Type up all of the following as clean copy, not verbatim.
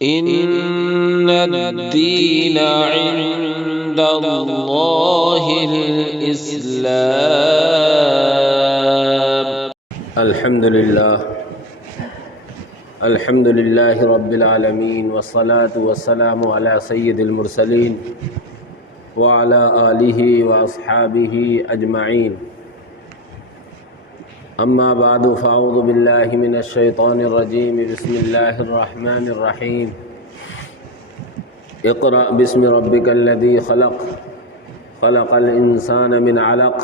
إن الدين عند الله الإسلام. الحمد لله رب العالمين، والصلاة والسلام على سيد المرسلين وعلى آله وأصحابه أجمعين. أما بعد، فأعوذ بالله من الشيطان الرجيم. بسم الله الرحمن الرحيم. اقرأ باسم ربك الذي خلق الإنسان من علق.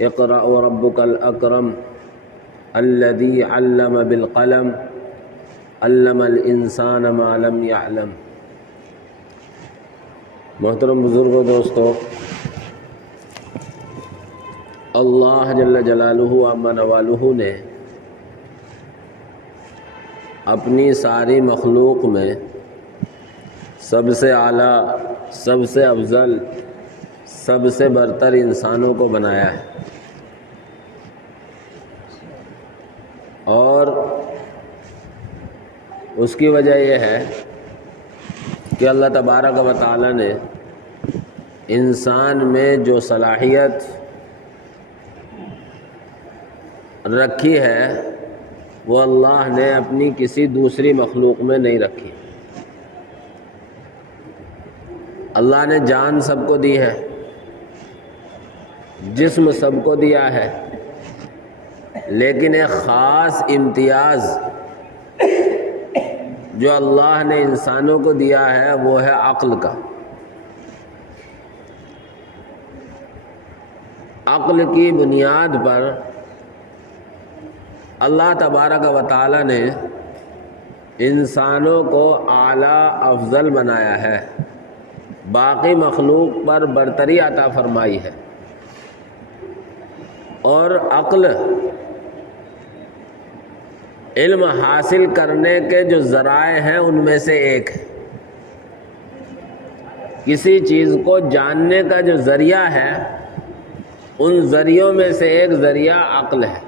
اقرأ وربك الأكرم الذي علم بالقلم علم الانسان ما لم يعلم. محترم بزرگوں، دوستو، اللہ جل جلالہ عما نوالہ نے اپنی ساری مخلوق میں سب سے اعلیٰ، سب سے افضل، سب سے برتر انسانوں کو بنایا ہے، اور اس کی وجہ یہ ہے کہ اللہ تبارک و تعالی نے انسان میں جو صلاحیت رکھی ہے وہ اللہ نے اپنی کسی دوسری مخلوق میں نہیں رکھی. اللہ نے جان سب کو دی ہے، جسم سب کو دیا ہے، لیکن ایک خاص امتیاز جو اللہ نے انسانوں کو دیا ہے وہ ہے عقل کا. عقل کی بنیاد پر اللہ تبارک و تعالی نے انسانوں کو اعلیٰ افضل بنایا ہے، باقی مخلوق پر برتری عطا فرمائی ہے. اور عقل علم حاصل کرنے کے جو ذرائع ہیں ان میں سے ایک ہے. کسی چیز کو جاننے کا جو ذریعہ ہے ان ذریعوں میں سے ایک ذریعہ عقل ہے.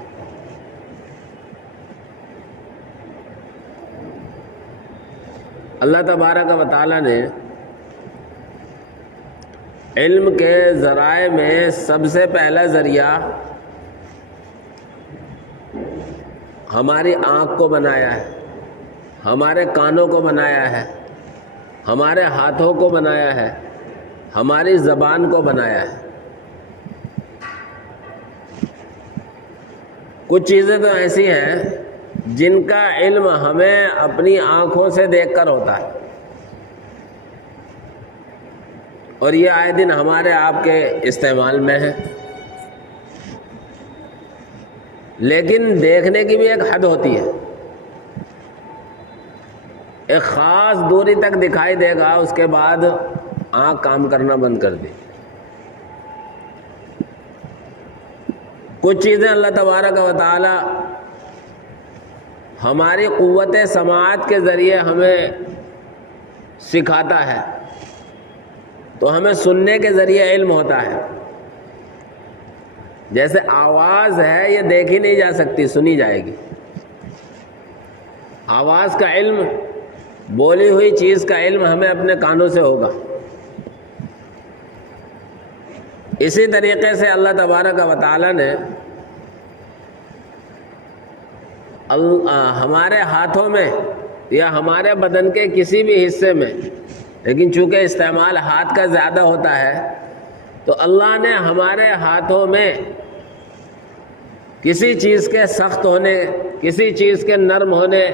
اللہ تبارک و تعالی نے علم کے ذرائع میں سب سے پہلا ذریعہ ہماری آنکھ کو بنایا ہے، ہمارے کانوں کو بنایا ہے، ہمارے ہاتھوں کو بنایا ہے، ہماری زبان کو بنایا ہے. کچھ چیزیں تو ایسی ہیں جن کا علم ہمیں اپنی آنکھوں سے دیکھ کر ہوتا ہے، اور یہ آئے دن ہمارے آپ کے استعمال میں ہے. لیکن دیکھنے کی بھی ایک حد ہوتی ہے، ایک خاص دوری تک دکھائی دے گا، اس کے بعد آنکھ کام کرنا بند کر دی. کچھ چیزیں اللہ تبارک و تعالی ہماری قوت سماعت کے ذریعے ہمیں سکھاتا ہے، تو ہمیں سننے کے ذریعے علم ہوتا ہے. جیسے آواز ہے، یہ دیکھی نہیں جا سکتی، سنی جائے گی. آواز کا علم، بولی ہوئی چیز کا علم ہمیں اپنے کانوں سے ہوگا. اسی طریقے سے اللہ تبارک و تعالی نے ہمارے ہاتھوں میں یا ہمارے بدن کے کسی بھی حصے میں، لیکن چونکہ استعمال ہاتھ کا زیادہ ہوتا ہے تو اللہ نے ہمارے ہاتھوں میں کسی چیز کے سخت ہونے، کسی چیز کے نرم ہونے،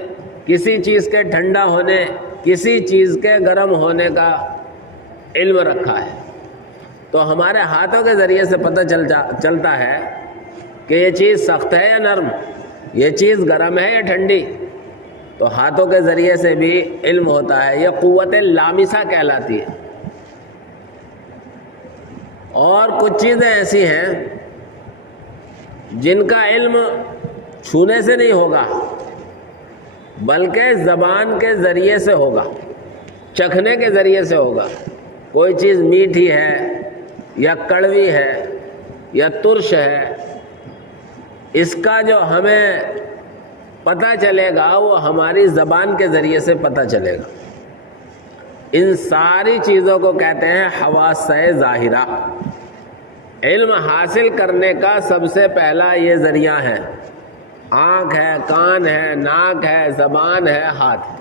کسی چیز کے ٹھنڈا ہونے، کسی چیز کے گرم ہونے کا علم رکھا ہے. تو ہمارے ہاتھوں کے ذریعے سے پتہ چلتا ہے کہ یہ چیز سخت ہے یا نرم، یہ چیز گرم ہے یا ٹھنڈی. تو ہاتھوں کے ذریعے سے بھی علم ہوتا ہے. یہ قوت لامسہ کہلاتی ہے. اور کچھ چیزیں ایسی ہیں جن کا علم چھونے سے نہیں ہوگا بلکہ زبان کے ذریعے سے ہوگا، چکھنے کے ذریعے سے ہوگا. کوئی چیز میٹھی ہے یا کڑوی ہے یا ترش ہے، اس کا جو ہمیں پتہ چلے گا وہ ہماری زبان کے ذریعے سے پتہ چلے گا۔ ان ساری چیزوں کو کہتے ہیں حواس ظاہرہ۔ علم حاصل کرنے کا سب سے پہلا یہ ذریعہ ہے، آنکھ ہے، کان ہے، ناک ہے، زبان ہے، ہاتھ ہے۔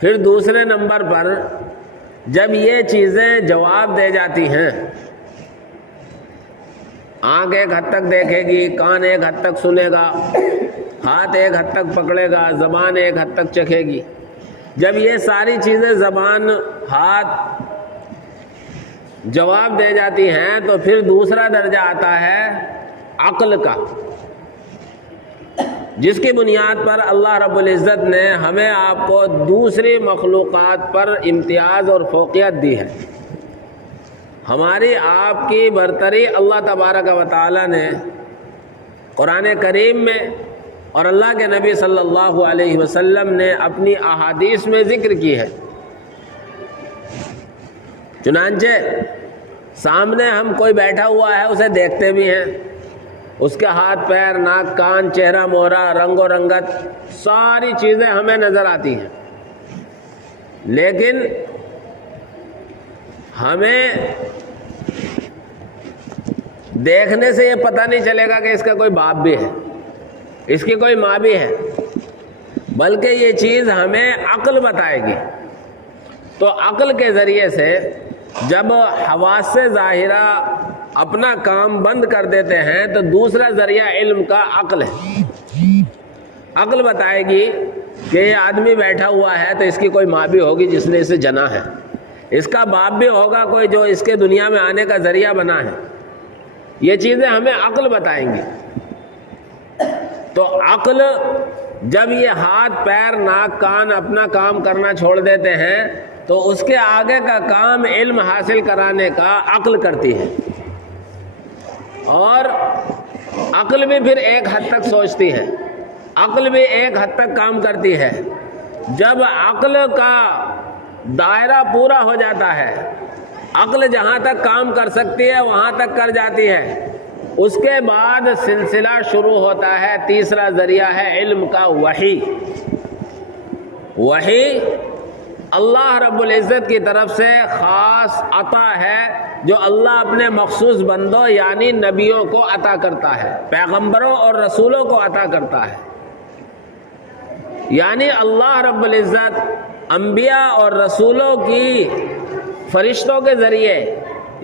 پھر دوسرے نمبر پر جب یہ چیزیں جواب دے جاتی ہیں، آنکھ ایک حد تک دیکھے گی، کان ایک حد تک سنے گا، ہاتھ ایک حد تک پکڑے گا، زبان ایک حد تک چکھے گی، جب یہ ساری چیزیں زبان، ہاتھ جواب دے جاتی ہیں تو پھر دوسرا درجہ آتا ہے عقل کا، جس کی بنیاد پر اللہ رب العزت نے ہمیں آپ کو دوسری مخلوقات پر امتیاز اور فوقیت دی ہے۔ ہماری آپ کی برتری اللہ تبارک و تعالی نے قرآن کریم میں اور اللہ کے نبی صلی اللہ علیہ وسلم نے اپنی احادیث میں ذکر کی ہے۔ چنانچہ سامنے ہم کوئی بیٹھا ہوا ہے، اسے دیکھتے بھی ہیں، اس کے ہاتھ پیر، ناک، کان، چہرہ مہرہ، رنگ و رنگت، ساری چیزیں ہمیں نظر آتی ہیں، لیکن ہمیں دیکھنے سے یہ پتہ نہیں چلے گا کہ اس کا کوئی باپ بھی ہے، اس کی کوئی ماں بھی ہے، بلکہ یہ چیز ہمیں عقل بتائے گی۔ تو عقل کے ذریعے سے جب حواس ظاہرہ اپنا کام بند کر دیتے ہیں تو دوسرا ذریعہ علم کا عقل ہے۔ عقل بتائے گی کہ یہ آدمی بیٹھا ہوا ہے تو اس کی کوئی ماں بھی ہوگی جس نے اسے جنا ہے، اس کا باپ بھی ہوگا کوئی جو اس کے دنیا میں آنے کا ذریعہ بنا ہے۔ یہ چیزیں ہمیں عقل بتائیں گی۔ تو عقل جب یہ ہاتھ، پیر، ناک، کان اپنا کام کرنا چھوڑ دیتے ہیں تو اس کے آگے کا کام علم حاصل کرانے کا عقل کرتی ہے، اور عقل بھی پھر ایک حد تک سوچتی ہے، عقل بھی ایک حد تک کام کرتی ہے۔ جب عقل کا دائرہ پورا ہو جاتا ہے، عقل جہاں تک کام کر سکتی ہے وہاں تک کر جاتی ہے، اس کے بعد سلسلہ شروع ہوتا ہے۔ تیسرا ذریعہ ہے علم کا وحی۔ وحی اللہ رب العزت کی طرف سے خاص عطا ہے جو اللہ اپنے مخصوص بندوں یعنی نبیوں کو عطا کرتا ہے، پیغمبروں اور رسولوں کو عطا کرتا ہے۔ یعنی اللہ رب العزت انبیاء اور رسولوں کی فرشتوں کے ذریعے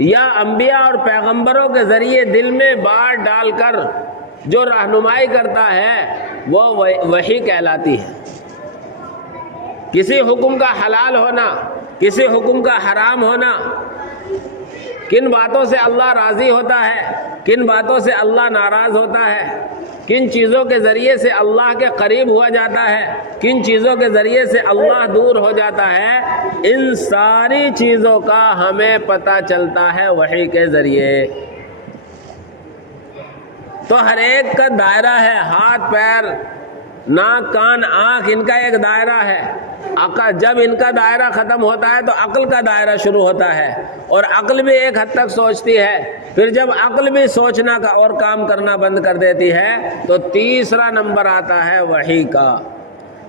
یا انبیاء اور پیغمبروں کے ذریعے دل میں بات ڈال کر جو رہنمائی کرتا ہے وہ وحی کہلاتی ہے۔ کسی حکم کا حلال ہونا، کسی حکم کا حرام ہونا، کن باتوں سے اللہ راضی ہوتا ہے، کن باتوں سے اللہ ناراض ہوتا ہے، کن چیزوں کے ذریعے سے اللہ کے قریب ہوا جاتا ہے، کن چیزوں کے ذریعے سے اللہ دور ہو جاتا ہے، ان ساری چیزوں کا ہمیں پتہ چلتا ہے وحی کے ذریعے۔ تو ہر ایک کا دائرہ ہے، ہاتھ، پیر، ناک، کان، آنکھ، ان کا ایک دائرہ ہے۔ جب ان کا دائرہ ختم ہوتا ہے تو عقل کا دائرہ شروع ہوتا ہے، اور عقل بھی ایک حد تک سوچتی ہے۔ پھر جب عقل بھی سوچنا کا اور کام کرنا بند کر دیتی ہے تو تیسرا نمبر آتا ہے وحی کا۔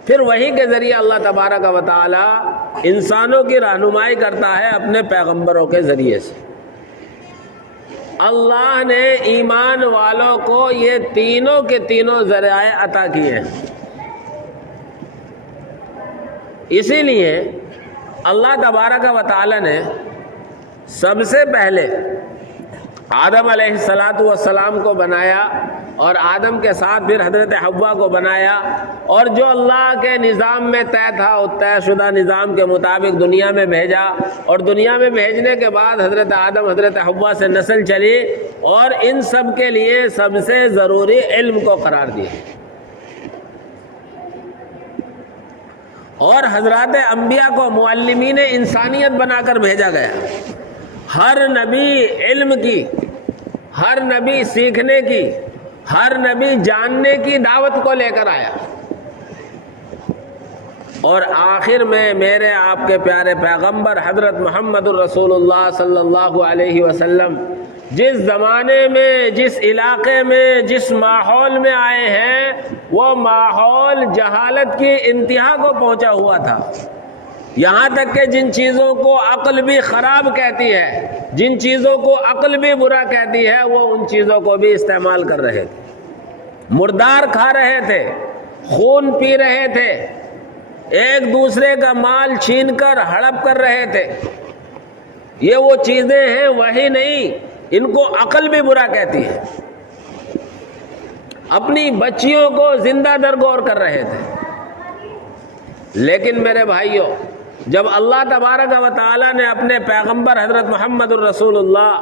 پھر وحی کے ذریعے اللہ تبارک و تعالی انسانوں کی رہنمائی کرتا ہے اپنے پیغمبروں کے ذریعے سے۔ اللہ نے ایمان والوں کو یہ تینوں کے تینوں ذرائع عطا کیے ہیں۔ اسی لیے اللہ تبارک و تعالی نے سب سے پہلے آدم علیہ السلام کو بنایا، اور آدم کے ساتھ پھر حضرت حوا کو بنایا، اور جو اللہ کے نظام میں طے تھا اس طے شدہ نظام کے مطابق دنیا میں بھیجا، اور دنیا میں بھیجنے کے بعد حضرت آدم حضرت حوا سے نسل چلی، اور ان سب کے لیے سب سے ضروری علم کو قرار دیا، اور حضرات انبیاء کو معلمین انسانیت بنا کر بھیجا گیا۔ ہر نبی علم کی، ہر نبی سیکھنے کی، ہر نبی جاننے کی دعوت کو لے کر آیا، اور آخر میں میرے آپ کے پیارے پیغمبر حضرت محمد الرسول اللہ صلی اللہ علیہ وسلم جس زمانے میں، جس علاقے میں، جس ماحول میں آئے ہیں، وہ ماحول جہالت کی انتہا کو پہنچا ہوا تھا، یہاں تک کہ جن چیزوں کو عقل بھی خراب کہتی ہے، جن چیزوں کو عقل بھی برا کہتی ہے، وہ ان چیزوں کو بھی استعمال کر رہے تھے، مردار کھا رہے تھے، خون پی رہے تھے، ایک دوسرے کا مال چھین کر ہڑپ کر رہے تھے۔ یہ وہ چیزیں ہیں، وہی نہیں، ان کو عقل بھی برا کہتی ہے۔ اپنی بچیوں کو زندہ درگور کر رہے تھے۔ لیکن میرے بھائیوں، جب اللہ تبارک و تعالی نے اپنے پیغمبر حضرت محمد الرسول اللہ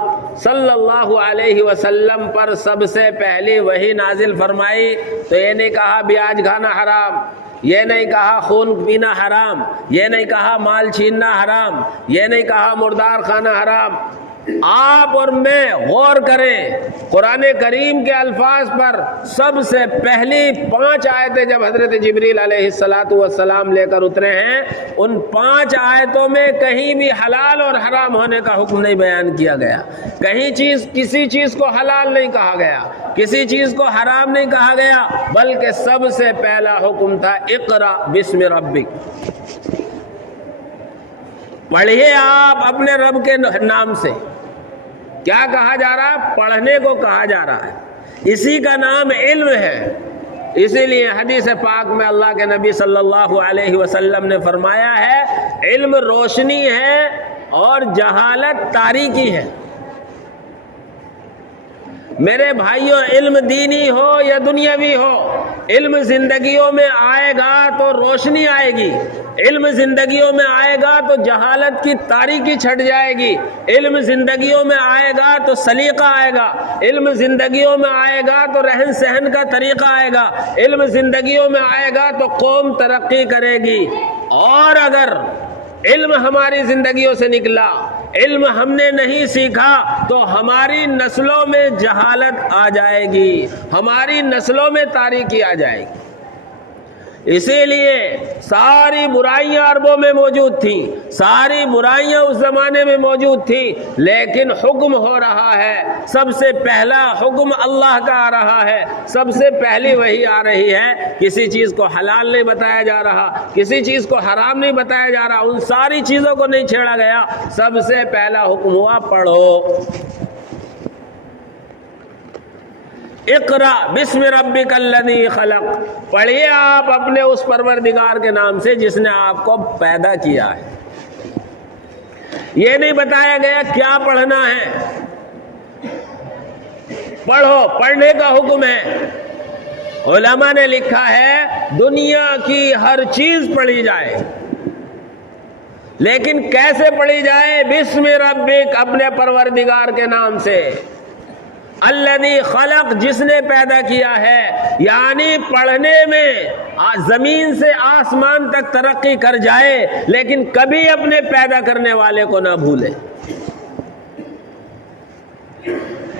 صلی اللہ علیہ وسلم پر سب سے پہلی وحی نازل فرمائی تو یہ نہیں کہا بیاج کھانا حرام، یہ نہیں کہا خون پینا حرام، یہ نہیں کہا مال چھیننا حرام، یہ نہیں کہا مردار کھانا حرام۔ آپ اور میں غور کریں، قرآن کریم کے الفاظ پر سب سے پہلی 5 آیتیں جب حضرت جبریل علیہ السلام لے کر اترے ہیں، ان 5 آیتوں میں کہیں بھی حلال اور حرام ہونے کا حکم نہیں بیان کیا گیا، کسی چیز کو حلال نہیں کہا گیا، کسی چیز کو حرام نہیں کہا گیا، بلکہ سب سے پہلا حکم تھا اقرأ بسم ربک، پڑھیے آپ اپنے رب کے نام سے۔ کیا کہا جا رہا ہے؟ پڑھنے کو کہا جا رہا ہے، اسی کا نام علم ہے۔ اسی لیے حدیث پاک میں اللہ کے نبی صلی اللہ علیہ وسلم نے فرمایا ہے، علم روشنی ہے اور جہالت تاریکی ہے۔ میرے بھائیوں، علم دینی ہو یا دنیاوی ہو، علم زندگیوں میں آئے گا تو روشنی آئے گی، علم زندگیوں میں آئے گا تو جہالت کی تاریکی چھٹ جائے گی، علم زندگیوں میں آئے گا تو سلیقہ آئے گا، علم زندگیوں میں آئے گا تو رہن سہن کا طریقہ آئے گا، علم زندگیوں میں آئے گا تو قوم ترقی کرے گی۔ اور اگر علم ہماری زندگیوں سے نکلا، علم ہم نے نہیں سیکھا، تو ہماری نسلوں میں جہالت آ جائے گی، ہماری نسلوں میں تاریکی آ جائے گی۔ اسی لیے ساری برائیاں عربوں میں موجود تھیں، ساری برائیاں اس زمانے میں موجود تھیں، لیکن حکم ہو رہا ہے، سب سے پہلا حکم اللہ کا آ رہا ہے، سب سے پہلی وحی آ رہی ہے، کسی چیز کو حلال نہیں بتایا جا رہا، کسی چیز کو حرام نہیں بتایا جا رہا، ان ساری چیزوں کو نہیں چھیڑا گیا، سب سے پہلا حکم ہوا پڑھو، اقرأ بسم ربک الذی خلق، پڑھیے آپ اپنے اس پروردگار کے نام سے جس نے آپ کو پیدا کیا ہے۔ یہ نہیں بتایا گیا کیا پڑھنا ہے، پڑھو، پڑھنے کا حکم ہے۔ علماء نے لکھا ہے دنیا کی ہر چیز پڑھی جائے، لیکن کیسے پڑھی جائے؟ بسم ربک، اپنے پروردگار کے نام سے، الذی خلق، جس نے پیدا کیا ہے، یعنی پڑھنے میں زمین سے آسمان تک ترقی کر جائے، لیکن کبھی اپنے پیدا کرنے والے کو نہ بھولے۔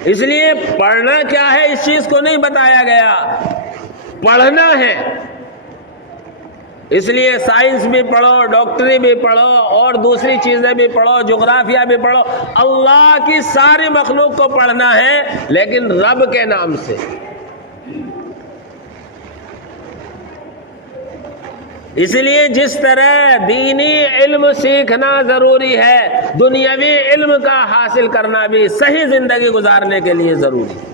اس لیے پڑھنا کیا ہے اس چیز کو نہیں بتایا گیا، پڑھنا ہے۔ اس لیے سائنس بھی پڑھو، ڈاکٹری بھی پڑھو، اور دوسری چیزیں بھی پڑھو، جغرافیہ بھی پڑھو، اللہ کی ساری مخلوق کو پڑھنا ہے، لیکن رب کے نام سے۔ اس لیے جس طرح دینی علم سیکھنا ضروری ہے، دنیاوی علم کا حاصل کرنا بھی صحیح زندگی گزارنے کے لیے ضروری ہے۔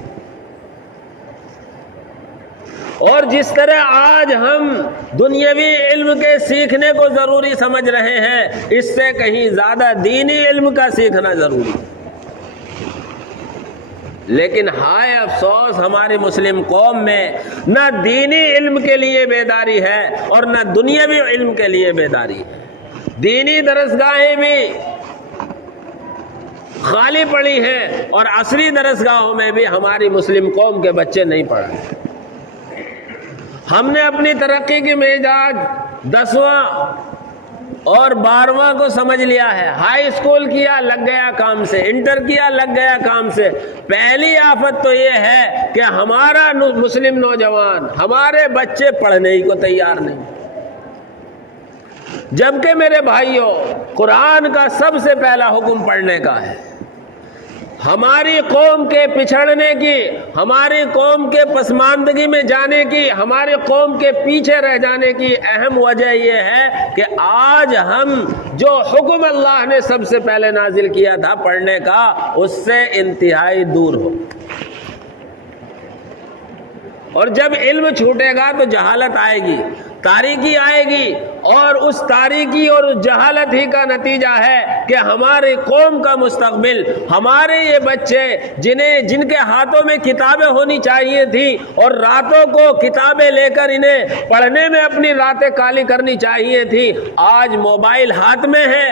اور جس طرح آج ہم دنیاوی علم کے سیکھنے کو ضروری سمجھ رہے ہیں، اس سے کہیں زیادہ دینی علم کا سیکھنا ضروری ہے۔ لیکن ہائے افسوس، ہماری مسلم قوم میں نہ دینی علم کے لیے بیداری ہے اور نہ دنیاوی علم کے لیے بیداری ہے۔ دینی درسگاہیں بھی خالی پڑی ہیں اور عصری درسگاہوں میں بھی ہماری مسلم قوم کے بچے نہیں پڑھ رہے۔ ہم نے اپنی ترقی کی معیار 10واں اور 12واں کو سمجھ لیا ہے، ہائی اسکول کیا لگ گیا کام سے، انٹر کیا لگ گیا کام سے۔ پہلی آفت تو یہ ہے کہ ہمارا مسلم نوجوان، ہمارے بچے پڑھنے ہی کو تیار نہیں، جبکہ میرے بھائیوں قرآن کا سب سے پہلا حکم پڑھنے کا ہے۔ ہماری قوم کے پچھڑنے کی، ہماری قوم کے پسماندگی میں جانے کی، ہماری قوم کے پیچھے رہ جانے کی اہم وجہ یہ ہے کہ آج ہم جو حکم اللہ نے سب سے پہلے نازل کیا تھا پڑھنے کا، اس سے انتہائی دور ہو. اور جب علم چھوٹے گا تو جہالت آئے گی، تاریکی آئے گی، اور اس تاریکی اور اس جہالت ہی کا نتیجہ ہے کہ ہماری قوم کا مستقبل، ہمارے یہ بچے جن کے ہاتھوں میں کتابیں ہونی چاہیے تھی اور راتوں کو کتابیں لے کر انہیں پڑھنے میں اپنی راتیں کالی کرنی چاہیے تھی، آج موبائل ہاتھ میں ہے،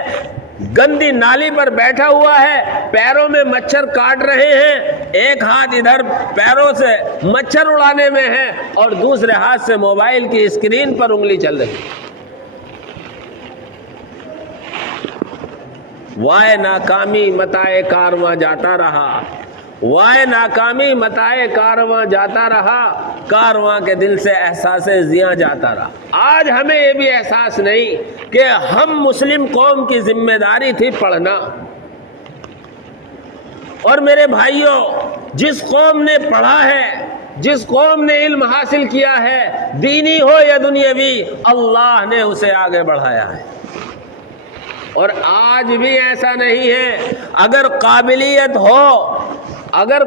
گندی نالی پر بیٹھا ہوا ہے، پیروں میں مچھر کاٹ رہے ہیں، ایک ہاتھ ادھر پیروں سے مچھر اڑانے میں ہے اور دوسرے ہاتھ سے موبائل کی اسکرین پر انگلی چل رہی ہے. وائے ناکامی متائے کارواں جاتا رہا، وائے ناکامی متائے کارواں جاتا رہا، کارواں کے دل سے احساس زیاں جاتا رہا. آج ہمیں یہ بھی احساس نہیں کہ ہم مسلم قوم کی ذمہ داری تھی پڑھنا. اور میرے بھائیوں، جس قوم نے پڑھا ہے، جس قوم نے علم حاصل کیا ہے، دینی ہو یا دنیاوی، اللہ نے اسے آگے بڑھایا ہے. اور آج بھی ایسا نہیں ہے. اگر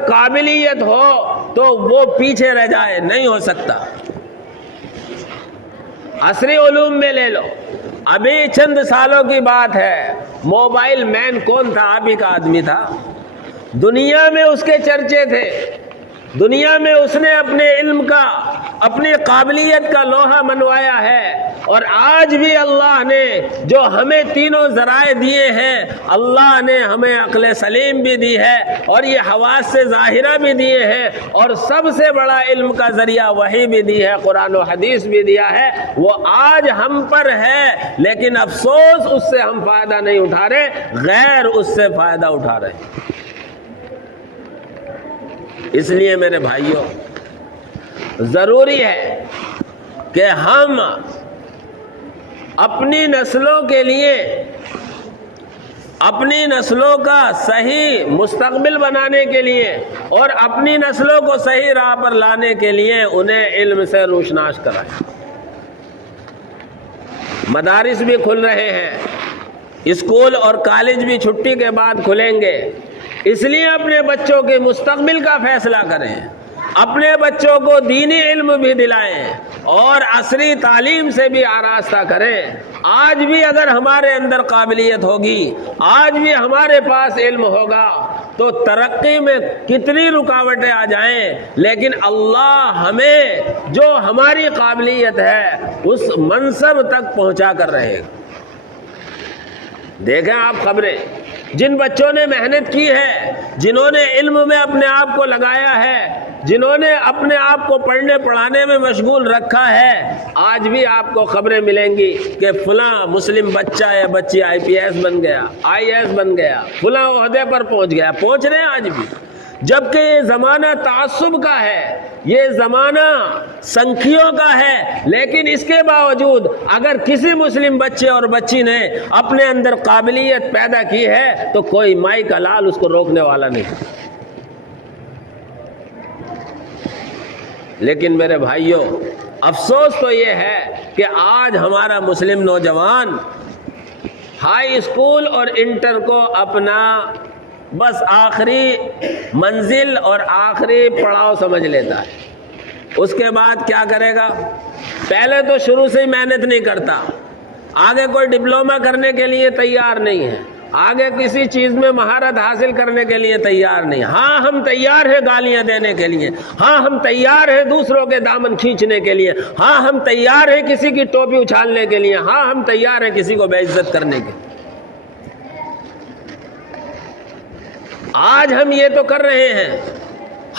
قابلیت ہو تو وہ پیچھے رہ جائے، نہیں ہو سکتا. عصری علوم میں لے لو، ابھی چند سالوں کی بات ہے، موبائل مین کون تھا؟ آپ ہی کا آدمی تھا. دنیا میں اس کے چرچے تھے، دنیا میں اس نے اپنے علم کا، اپنی قابلیت کا لوہا منوایا ہے. اور آج بھی اللہ نے جو ہمیں تینوں ذرائع دیے ہیں، اللہ نے ہمیں عقل سلیم بھی دی ہے اور یہ حواس سے ظاہرہ بھی دیے ہیں، اور سب سے بڑا علم کا ذریعہ وحی بھی دی ہے، قرآن و حدیث بھی دیا ہے. وہ آج ہم پر ہے، لیکن افسوس اس سے ہم فائدہ نہیں اٹھا رہے، غیر اس سے فائدہ اٹھا رہے ہیں. اس لیے میرے بھائیوں، ضروری ہے کہ ہم اپنی نسلوں کے لیے، اپنی نسلوں کا صحیح مستقبل بنانے کے لیے اور اپنی نسلوں کو صحیح راہ پر لانے کے لیے انہیں علم سے روشناس کرائیں. مدارس بھی کھل رہے ہیں، اسکول اور کالج بھی چھٹی کے بعد کھلیں گے. اس لیے اپنے بچوں کے مستقبل کا فیصلہ کریں، اپنے بچوں کو دینی علم بھی دلائیں اور عصری تعلیم سے بھی آراستہ کریں. آج بھی اگر ہمارے اندر قابلیت ہوگی، آج بھی ہمارے پاس علم ہوگا، تو ترقی میں کتنی رکاوٹیں آ جائیں، لیکن اللہ ہمیں جو ہماری قابلیت ہے اس منصب تک پہنچا کر رہے گا. دیکھیں آپ خبریں، جن بچوں نے محنت کی ہے، جنہوں نے علم میں اپنے آپ کو لگایا ہے، جنہوں نے اپنے آپ کو پڑھنے پڑھانے میں مشغول رکھا ہے، آج بھی آپ کو خبریں ملیں گی کہ فلاں مسلم بچہ یا بچی IPS بن گیا، IAS بن گیا، فلاں عہدے پر پہنچ گیا. پہنچ رہے ہیں آج بھی. جبکہ یہ زمانہ تعصب کا ہے، یہ زمانہ سنکھیوں کا ہے، لیکن اس کے باوجود اگر کسی مسلم بچے اور بچی نے اپنے اندر قابلیت پیدا کی ہے تو کوئی مائی کا لال اس کو روکنے والا نہیں. لیکن میرے بھائیوں، افسوس تو یہ ہے کہ آج ہمارا مسلم نوجوان ہائی اسکول اور انٹر کو اپنا بس آخری منزل اور آخری پڑاؤ سمجھ لیتا ہے. اس کے بعد کیا کرے گا؟ پہلے تو شروع سے ہی محنت نہیں کرتا، آگے کوئی ڈپلومہ کرنے کے لیے تیار نہیں ہے، آگے کسی چیز میں مہارت حاصل کرنے کے لیے تیار نہیں. ہاں ہم تیار ہیں گالیاں دینے کے لیے، ہاں ہم تیار ہیں دوسروں کے دامن کھینچنے کے لیے، ہاں ہم تیار ہیں کسی کی ٹوپی اچھالنے کے لیے، ہاں ہم تیار ہیں کسی کو بے عزت کرنے کے. آج ہم یہ تو کر رہے ہیں.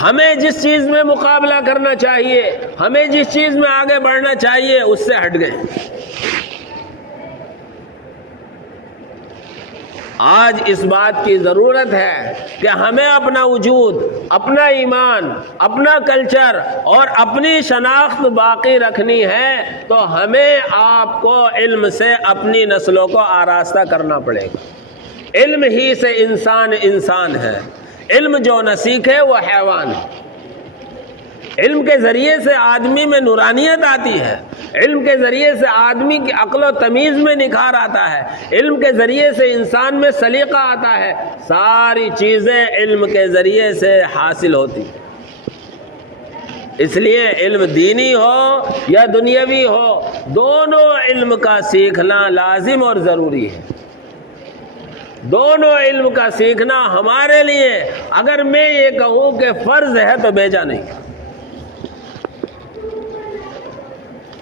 ہمیں جس چیز میں مقابلہ کرنا چاہیے، ہمیں جس چیز میں آگے بڑھنا چاہیے، اس سے ہٹ گئے. آج اس بات کی ضرورت ہے کہ ہمیں اپنا وجود، اپنا ایمان، اپنا کلچر اور اپنی شناخت باقی رکھنی ہے تو ہمیں آپ کو علم سے اپنی نسلوں کو آراستہ کرنا پڑے گا. علم ہی سے انسان انسان ہے، علم جو نہ سیکھے وہ حیوان ہے۔ علم کے ذریعے سے آدمی میں نورانیت آتی ہے، علم کے ذریعے سے آدمی کی عقل و تمیز میں نکھار آتا ہے، علم کے ذریعے سے انسان میں سلیقہ آتا ہے، ساری چیزیں علم کے ذریعے سے حاصل ہوتی ہیں۔ اس لیے علم دینی ہو یا دنیاوی ہو، دونوں علم کا سیکھنا لازم اور ضروری ہے۔ دونوں علم کا سیکھنا ہمارے لیے، اگر میں یہ کہوں کہ فرض ہے تو بیجا نہیں،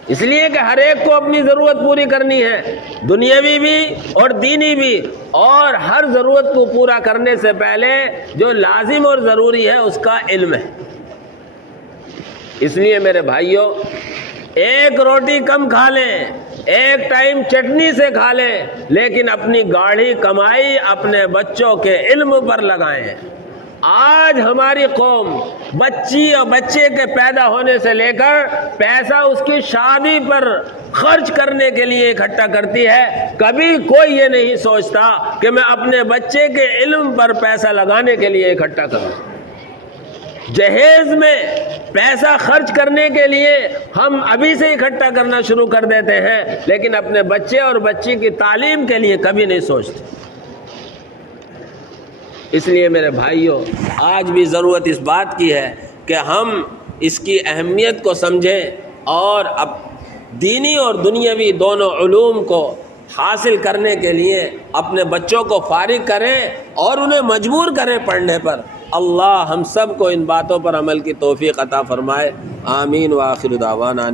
اس لیے کہ ہر ایک کو اپنی ضرورت پوری کرنی ہے، دنیاوی بھی اور دینی بھی، اور ہر ضرورت کو پورا کرنے سے پہلے جو لازم اور ضروری ہے اس کا علم ہے۔ اس لیے میرے بھائیوں، ایک روٹی کم کھا لیں، ایک ٹائم چٹنی سے کھا لیں، لیکن اپنی گاڑھی کمائی اپنے بچوں کے علم پر لگائیں۔ آج ہماری قوم بچی اور بچے کے پیدا ہونے سے لے کر پیسہ اس کی شادی پر خرچ کرنے کے لیے اکٹھا کرتی ہے، کبھی کوئی یہ نہیں سوچتا کہ میں اپنے بچے کے علم پر پیسہ لگانے کے لیے اکٹھا کروں۔ جہیز میں پیسہ خرچ کرنے کے لیے ہم ابھی سے اکٹھا کرنا شروع کر دیتے ہیں، لیکن اپنے بچے اور بچی کی تعلیم کے لیے کبھی نہیں سوچتے۔ اس لیے میرے بھائیوں، آج بھی ضرورت اس بات کی ہے کہ ہم اس کی اہمیت کو سمجھیں اور اب دینی اور دنیاوی دونوں علوم کو حاصل کرنے کے لیے اپنے بچوں کو فارغ کریں اور انہیں مجبور کریں پڑھنے پر۔ اللہ ہم سب کو ان باتوں پر عمل کی توفیق عطا فرمائے۔ آمین وآخر دعوانا